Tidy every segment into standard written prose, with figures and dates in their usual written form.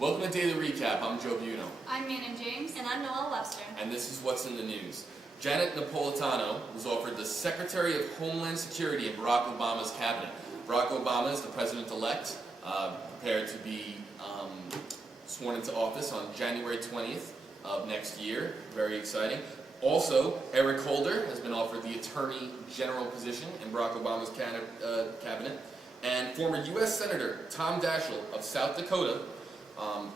Welcome to Daily Recap. I'm Joe Buno. I'm Manon James. And I'm Noelle Webster. And this is what's in the news. Janet Napolitano was offered the Secretary of Homeland Security in Barack Obama's cabinet. Barack Obama is the president-elect, prepared to be sworn into office on January 20th of next year. Very exciting. Also, Eric Holder has been offered the Attorney General position in Barack Obama's cabinet. And former U.S. Senator Tom Daschle of South Dakota,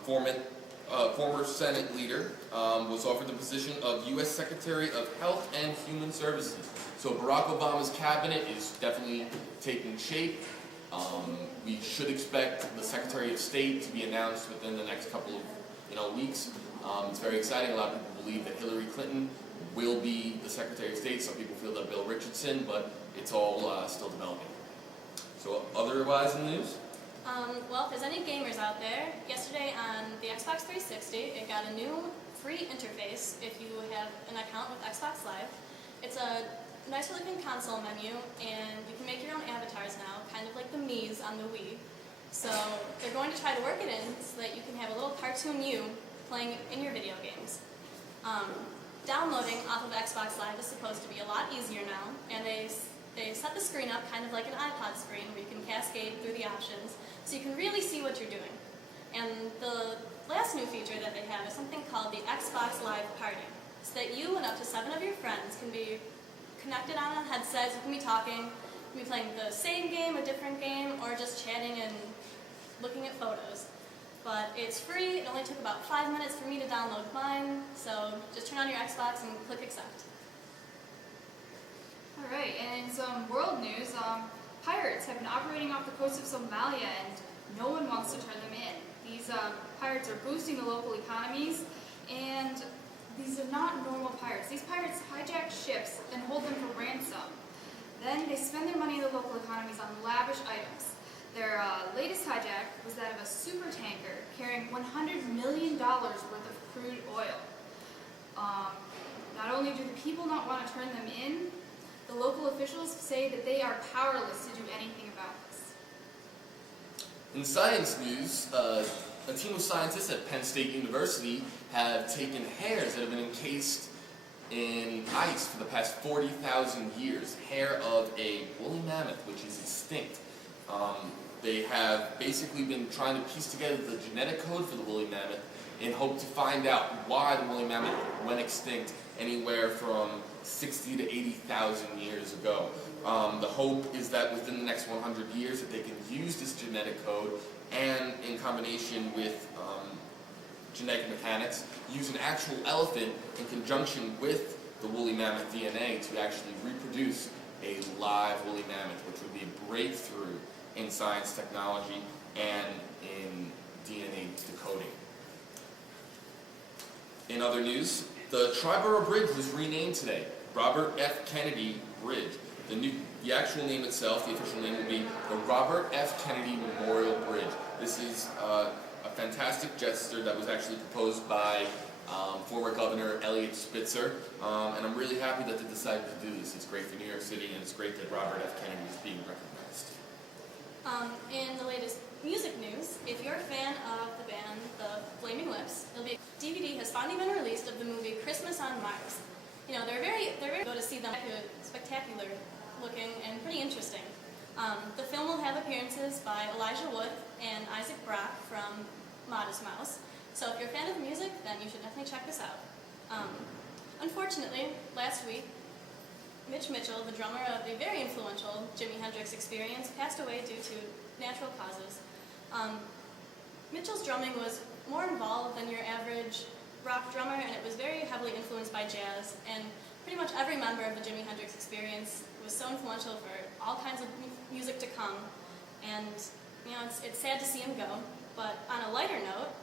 former Senate leader, was offered the position of U.S. Secretary of Health and Human Services. So Barack Obama's cabinet is definitely taking shape. We should expect the Secretary of State to be announced within the next couple of weeks. It's very exciting. A lot of people believe that Hillary Clinton will be the Secretary of State. Some people feel that Bill Richardson, but it's all still developing. So otherwise in the news? Well, if there's any gamers out there, yesterday on the Xbox 360, it got a new free interface if you have an account with Xbox Live. It's a nicer looking console menu, and you can make your own avatars now, kind of like the Mii's on the Wii. So they're going to try to work it in so that you can have a little cartoon you playing in your video games. Downloading off of Xbox Live is supposed to be a lot easier now, and they set the screen up kind of like an iPod screen where you can cascade through the options so you can really see what you're doing. And the last new feature that they have is something called the Xbox Live Party, so that you and up to 7 of your friends can be connected on a headset. You can be talking, you can be playing the same game, a different game, or just chatting and looking at photos. But it's free. It only took about 5 minutes for me to download mine, so just turn on your Xbox and click accept. Alright, and in some world news, pirates have been operating off the coast of Somalia and no one wants to turn them in. These pirates are boosting the local economies, and these are not normal pirates. These pirates hijack ships and hold them for ransom. Then they spend their money in the local economies on lavish items. Their latest hijack was that of a super tanker carrying $100 million worth of crude oil. Not only do the people not want to turn them in, the local officials say that they are powerless to do anything about this. In science news, a team of scientists at Penn State University have taken hairs that have been encased in ice for the past 40,000 years. Hair of a woolly mammoth, which is extinct. They have basically been trying to piece together the genetic code for the woolly mammoth in hope to find out why the woolly mammoth went extinct anywhere from 60 to 80,000 years ago. The hope is that within the next 100 years that they can use this genetic code and in combination with genetic mechanics, use an actual elephant in conjunction with the woolly mammoth DNA to actually reproduce a live woolly mammoth, which would be a breakthrough in science technology and in DNA decoding. In other news, the Triborough Bridge was renamed today, Robert F. Kennedy Bridge. The actual name itself, the official name, will be the Robert F. Kennedy Memorial Bridge. This is a fantastic gesture that was actually proposed by former Governor Eliot Spitzer, and I'm really happy that they decided to do this. It's great for New York City, and it's great that Robert F. Kennedy is being recognized. In the latest music news, if you're a fan of the band The Flaming Lips, DVD has finally been released of the movie Christmas on Mars. You know, they're very go to see them. Spectacular looking and pretty interesting. The film will have appearances by Elijah Wood and Isaac Brock from Modest Mouse. So if you're a fan of music, then you should definitely check this out. Unfortunately, last week, Mitch Mitchell, the drummer of the very influential Jimi Hendrix Experience, passed away due to natural causes. Mitchell's drumming was more involved than your average rock drummer, and it was very heavily influenced by jazz, and pretty much every member of the Jimi Hendrix Experience was so influential for all kinds of music to come, and it's sad to see him go. But on a lighter note,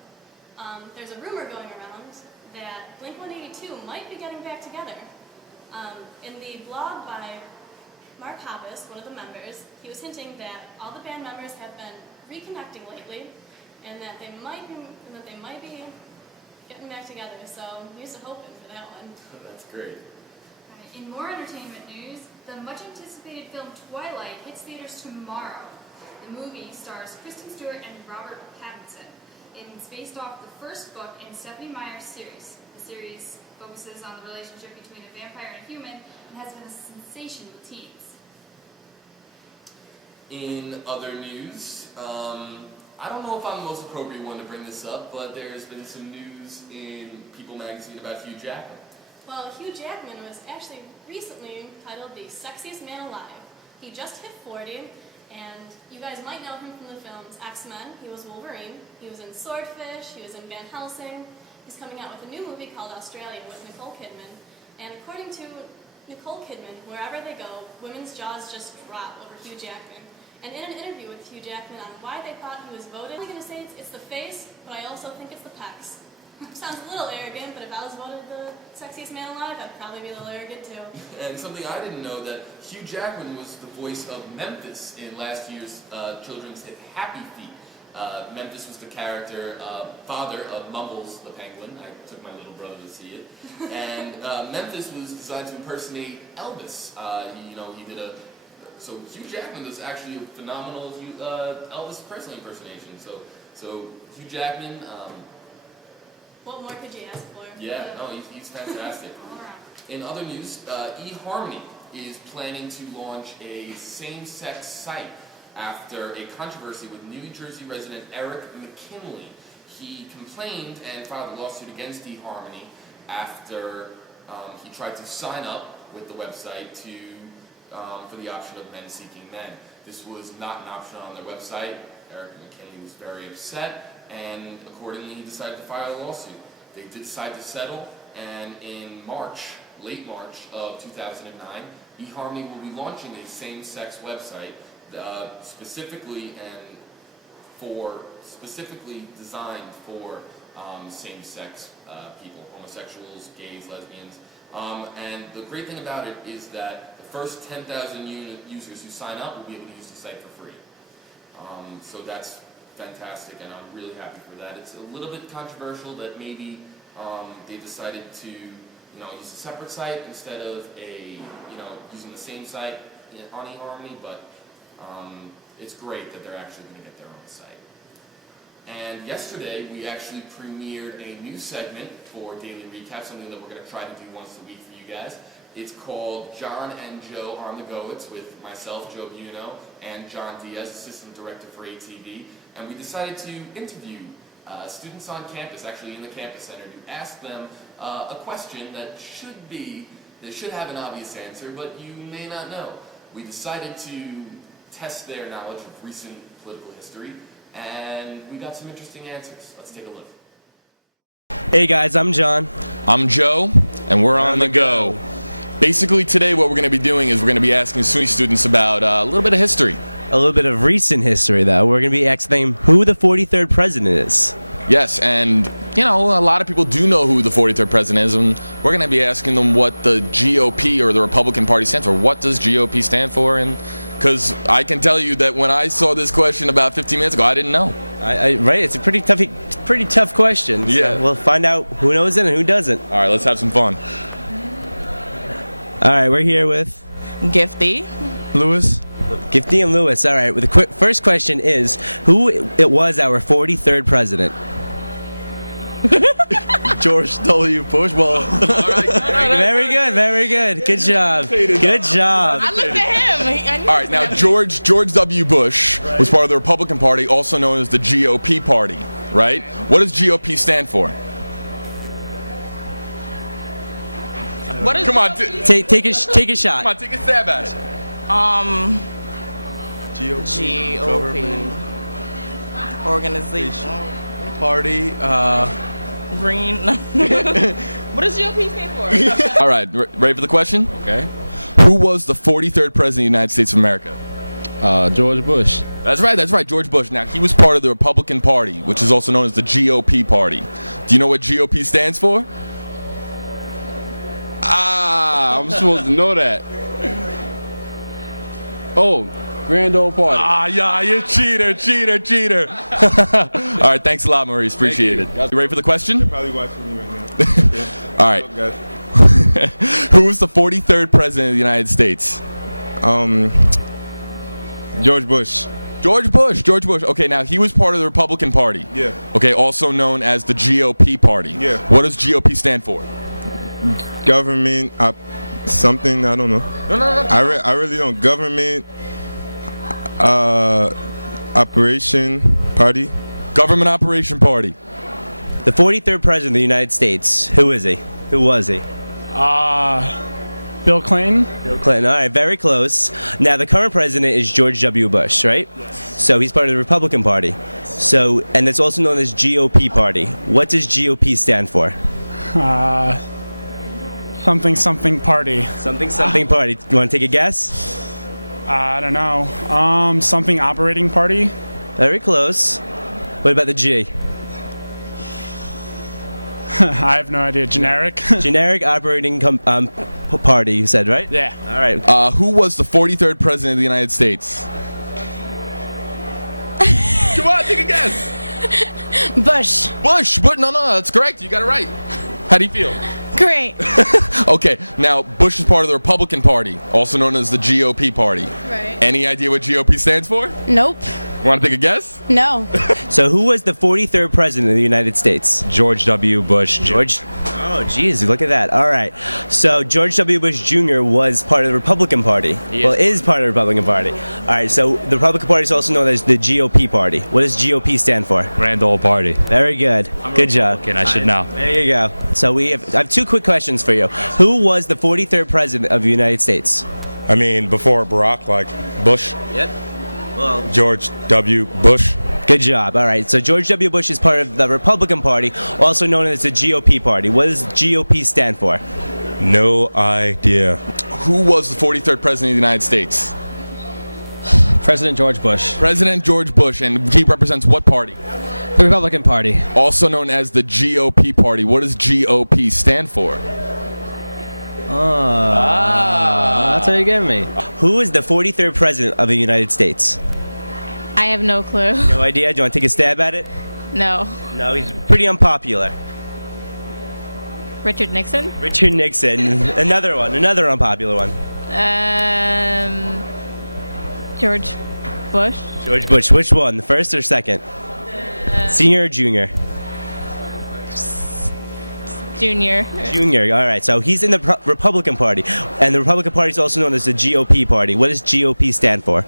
there's a rumor going around that Blink-182 might be getting back together. In the blog by Mark Hoppus, one of the members, he was hinting that all the band members have been reconnecting lately, and that they might be getting back together. So here's to hoping for that one. That's great. In more entertainment news, the much-anticipated film Twilight hits theaters tomorrow. The movie stars Kristen Stewart and Robert Pattinson. It's based off the first book in Stephanie Meyer's series. The series focuses on the relationship between a vampire and a human and has been a sensation with teens. In other news, I don't know if I'm the most appropriate one to bring this up, but there's been some news in People magazine about Hugh Jackman. Well, Hugh Jackman was actually recently titled the sexiest man alive. He just hit 40, and you guys might know him from the films X-Men. He was Wolverine. He was in Swordfish. He was in Van Helsing. He's coming out with a new movie called Australia with Nicole Kidman. And according to Nicole Kidman, wherever they go, women's jaws just drop over Hugh Jackman. And in an interview with Hugh Jackman on why they thought he was voted, I'm going to say it's the face, but I also think it's the pecs. Sounds a little arrogant, but if I was voted the sexiest man alive, I'd probably be a little arrogant too. And something I didn't know, that Hugh Jackman was the voice of Memphis in last year's children's hit Happy Feet. Memphis was the character, father of Mumbles the Penguin. I took my little brother to see it. And Memphis was designed to impersonate Elvis. He did a... So Hugh Jackman was actually a phenomenal Elvis Presley impersonation. So Hugh Jackman... What more could you ask for? Yeah, no, he's fantastic. All around. In other news, eHarmony is planning to launch a same-sex site after a controversy with New Jersey resident Eric McKinley. He complained and filed a lawsuit against eHarmony after he tried to sign up with the website for the option of men seeking men. This was not an option on their website. Eric McKinley was very upset, and accordingly he decided to file a lawsuit. They did decide to settle, and in late March of 2009, eHarmony will be launching a same-sex website specifically designed for same-sex people, homosexuals, gays, lesbians. And the great thing about it is that the first 10,000 users who sign up will be able to use the site for free. So that's fantastic, and I'm really happy for that. It's a little bit controversial that maybe they decided to, use a separate site instead of using the same site on eHarmony, but it's great that they're actually going to get their own site. And yesterday, we actually premiered a new segment for Daily Recap, something that we're going to try to do once a week for you guys. It's called John and Joe are on the Go. It's with myself, Joe Buno, and John Diaz, Assistant Director for ATV. And we decided to interview students on campus, actually in the campus center, to ask them a question that should have an obvious answer, but you may not know. We decided to test their knowledge of recent political history, and we got some interesting answers. Let's take a look. Hey guys, I'm John. I'm Joe, and we're on the go. Basically today what we're going to be doing is we're going to be asking SUNY students about a little bit of history. A little bit of recent history, though. We're going to be asking them who the 43rd president is. Yes, and a lot of people do know who the 43rd president is, and we're going to be asking them what the GOP or the Republican Party stands for. What does GOP stand for? And because I can tell you that when I saw this question about 15 minutes ago, I didn't know. Right? It's a pretty tough question. So yeah. We'll find out who knows it and who doesn't. All right, let's have some fun. All right, we're here with Gifty. Lewis. Gifty and Lewis. All right, the first question is, who it was our 43rd president? George W. Bush. Well, Very good. Good job. Good job. I looked at him. All right, now George W. Bush was part of the Republican Party, also known as the GOP Party, right? What does GOP stand for? What is Come on, Take a shot. come on, take a stab at it. GOP organization? party. Green. What does GOP stand for? All right, ready for the question? Okay. Who was the 43rd president of the United States of America? George Bush. That's right, George Bush. Now, he was part of the Republican Party, which is also known as the GOP Party. Do you know what GOP stands for? I'm supposed to know that. Oh, Grand Old Party. Yeah, you cheater. All right, thanks a lot, Maurice. Appreciate it. You ready for the question? Probably watching me right now. All right. Who was the 43rd president of the United States? George Bush. George Bush. George Bush. Okay, now he was part of the Republican Party. Yeah. Okay, also known as the GOP Party. Yeah. What does GOP stand for? Government something, I don't know. No. I really don't. Government Operation Party. Government Operation Party. The 43rd president of the United States. Who is he? Who was he? Bill Clinton. Bill Clinton. All right, very close. Now, the current president is George W. Bush, right? Yes. So he's part of the Republican Party. So, and it's also known as GOP Party. What does GOP stand for? Something party. Something party. You want to take a guess? I don't know. Something operating party. Very close. What about the G? I have no idea. Generic. Generic operating party, you said, right? Yeah. All right. Who was the 43rd president of the United States? Come on, take a guess. Bush. Bush. But no, that's correct. You got it right. How do you feel? Great. Okay, now Bush is part of the Republican Party, also known as the GOP Party. Right. Any idea what GOP stands for? Nope. Want to take a guess? No. So who was the 43rd president of the United States? George W. Bush. George. Oh, geez, look at that. All right. So George W. Bush Jr. was part of the Republican Party. Is part of the Republican Party. All right. So the Republican Party is also known as the GOP Party. What does GOP stand for? Grand Old Party. Very good. Good job. I should know. There you go. So I have two quick questions for you. Who was the 43rd president of the United States? I mean, before Barack, like Bush. Yep. Well, George W. Bush. Good job. All right. So George W. Bush is part of the Republican Party, also known as the GOP Party. What does GOP stand for? No idea. Who was the 43rd president of the United States? President George Bush. President George Bush, and he represents what party? The Republican Party. Also known as the GOP Party. What does GOP stand for? That's what you're giving me. Who is the 43rd president of the United States? I have no clue. No idea? Do you want to take a stab at it? No. No, he's pretty unpopular. Richard Nixon? Richard Nixon. Another unpopular one. George Bush? George Bush. Which one? The first or second? Senior or junior? Junior. Junior. All right. So he's in the Republican Party, and the Republican Party is also known as the GOP Party. What does GOP stand for?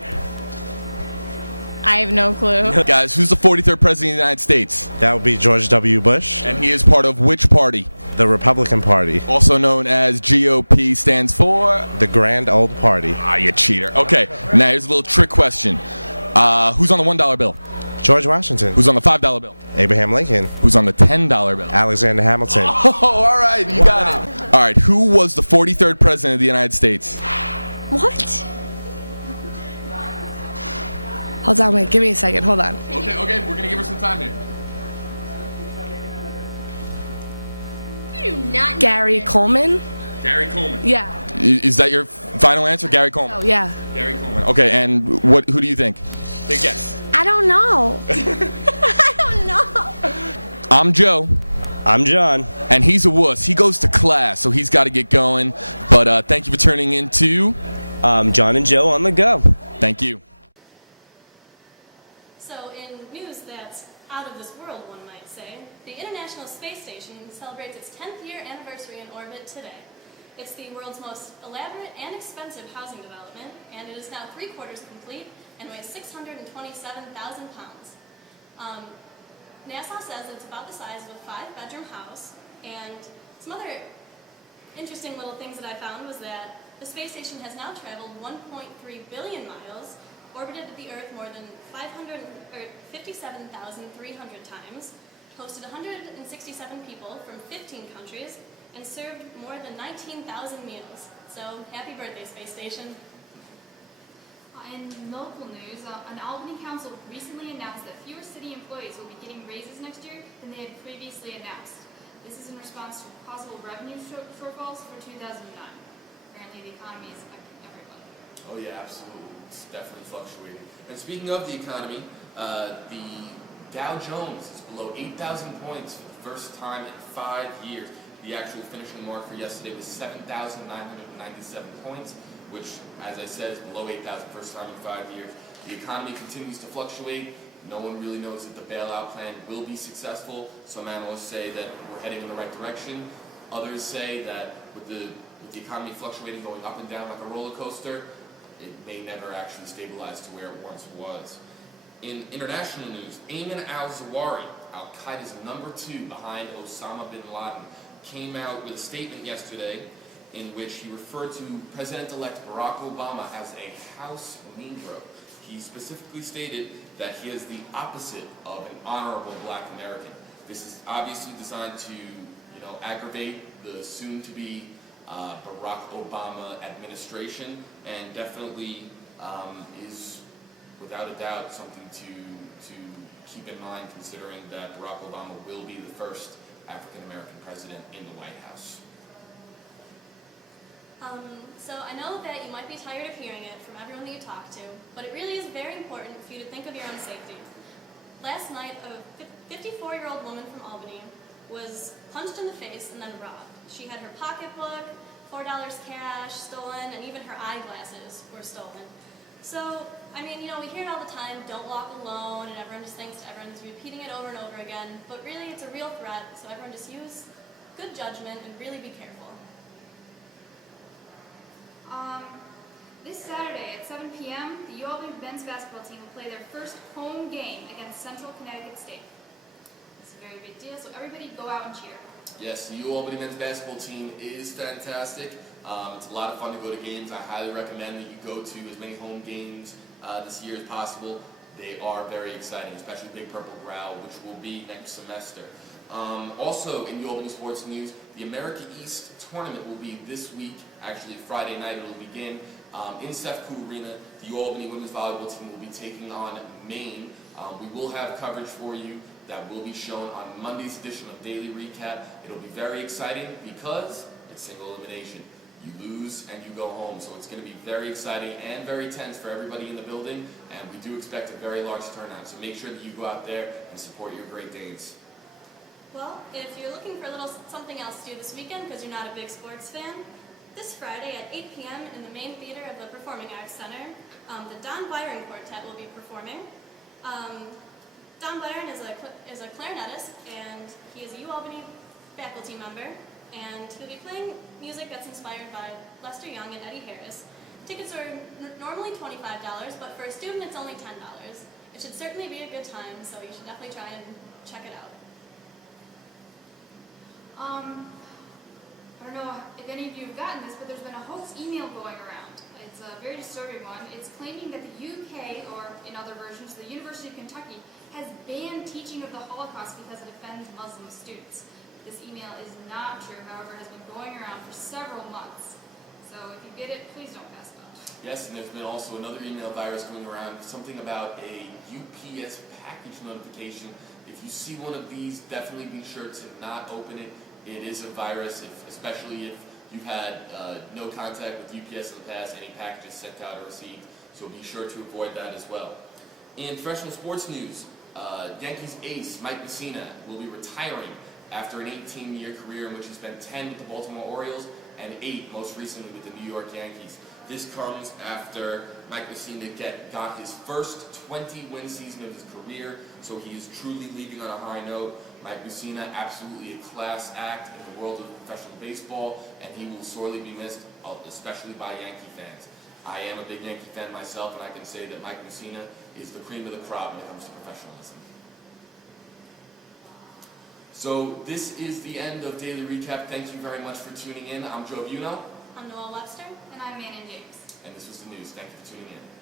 I have no clue. Guys, who's the 43rd president of the United States? That would be George W. Bush. And he is part of which party? The Republican Party. Also known as GOP stands for? The Grand Old Party. Ah, you cheater. Okay, now here's a little trick question. Who's on the $1 bill? George Washington. Who's on the $5 bill? Abraham Lincoln. Who's on the $10 bill? Alexander Hamilton. Oh, all right, you got it. All right, who was the 43rd president of the United States? What? Hold on, wait, give me a second, hold on. Okay, we're gonna give her some time here. You do not. Gary Coleman? Gary Coleman. Yeah. Is that your final answer, Gary Coleman? Oh, yeah. Gary Coleman. Okay, and who do you think? Take a guess. I don't know. I don't know. I'm Joe. I'm John. And he's a wuss. He goes to class, so he's got to get going. But thank you for turning into John and Joe on the go. Thank you. So, in news that's out of this world, one might say, the International Space Station celebrates its 10th year anniversary in orbit today. It's the world's most elaborate and expensive housing development, and it is now 3/4 complete and weighs 627,000 pounds. NASA says it's about the size of a 5-bedroom house, and some other interesting little things that I found was that the space station has now traveled 1.3 billion miles, orbited the Earth more than 57,300 times, hosted 167 people from 15 countries, and served more than 19,000 meals. So, happy birthday, space station. In local news, an Albany council recently announced that fewer city employees will be getting raises next year than they had previously announced. This is in response to possible revenue shortfalls for 2009. Apparently the economy is affecting everyone. Oh yeah, absolutely. It's definitely fluctuating. And speaking of the economy, the Dow Jones is below 8,000 points for the first time in 5 years. The actual finishing mark for yesterday was 7,997 points, which, as I said, is below 8,000 first time in 5 years. The economy continues to fluctuate. No one really knows if the bailout plan will be successful. Some analysts say that we're heading in the right direction. Others say that with the economy fluctuating, going up and down like a roller coaster, it may never actually stabilize to where it once was. In international news, Ayman al-Zawahiri, Al-Qaeda's #2 behind Osama bin Laden, came out with a statement yesterday in which he referred to President-elect Barack Obama as a house Negro. He specifically stated that he is the opposite of an honorable black American. This is obviously designed to, aggravate the soon-to-be Barack Obama administration, and definitely is, without a doubt, something to keep in mind, considering that Barack Obama will be the first African-American president in the White House. So I know that you might be tired of hearing it from everyone that you talk to, but it really is very important for you to think of your own safety. Last night, a 54-year-old woman from Albany was punched in the face and then robbed. She had her pocketbook, $4 cash stolen, and even her eyeglasses were stolen. So, we hear it all the time, don't walk alone, and everyone just thinks everyone's repeating it over and over again, but really it's a real threat, so everyone just use good judgment and really be careful. This Saturday at 7 p.m., the UAlbany men's basketball team will play their first home game against Central Connecticut State. It's a very big deal, so everybody go out and cheer. Yes, the UAlbany men's basketball team is fantastic. It's a lot of fun to go to games. I highly recommend that you go to as many home games this year as possible. They are very exciting, especially Big Purple Growl, which will be next semester. Also, in UAlbany sports news, the America East tournament will be this week. Actually, Friday night it will begin. In Sefco Arena, the UAlbany women's volleyball team will be taking on Maine. We will have coverage for you that will be shown on Monday's edition of Daily Recap. It'll be very exciting because it's single elimination. You lose and you go home, so it's going to be very exciting and very tense for everybody in the building, and we do expect a very large turnout, so make sure that you go out there and support your Great Danes. Well, if you're looking for a little something else to do this weekend because you're not a big sports fan, this Friday at 8 p.m. in the main theater of the Performing Arts Center, the Don Byron Quartet will be performing. Don Byron is a clarinetist, and he is a UAlbany faculty member, and he'll be playing music that's inspired by Lester Young and Eddie Harris. Tickets are normally $25, but for a student it's only $10. It should certainly be a good time, so you should definitely try and check it out. I don't know if any of you have gotten this, but there's been a hoax email going around. It's a very disturbing one. It's claiming that the UK, or in other versions, the University of Kentucky, has banned teaching of the Holocaust because it offends Muslim students. This email is not true, however, it has been going around for several months. So if you get it, please don't pass it on. Yes, and there's been also another email virus going around, something about a UPS package notification. If you see one of these, definitely be sure to not open it. It is a virus, especially if you've had no contact with UPS in the past, any packages sent out or received, so be sure to avoid that as well. In professional sports news, Yankees ace Mike Mussina will be retiring after an 18-year career in which he spent 10 with the Baltimore Orioles and 8 most recently with the New York Yankees. This comes after Mike Mussina got his first 20-win season of his career, so he is truly leaving on a high note. Mike Mussina, absolutely a class act in the world of professional baseball, and he will sorely be missed, especially by Yankee fans. I am a big Yankee fan myself, and I can say that Mike Mussina is the cream of the crop when it comes to professionalism. So this is the end of Daily Recap. Thank you very much for tuning in. I'm Joe Buno. I'm Noelle Webster. And I'm Manon James. And this was the news. Thank you for tuning in.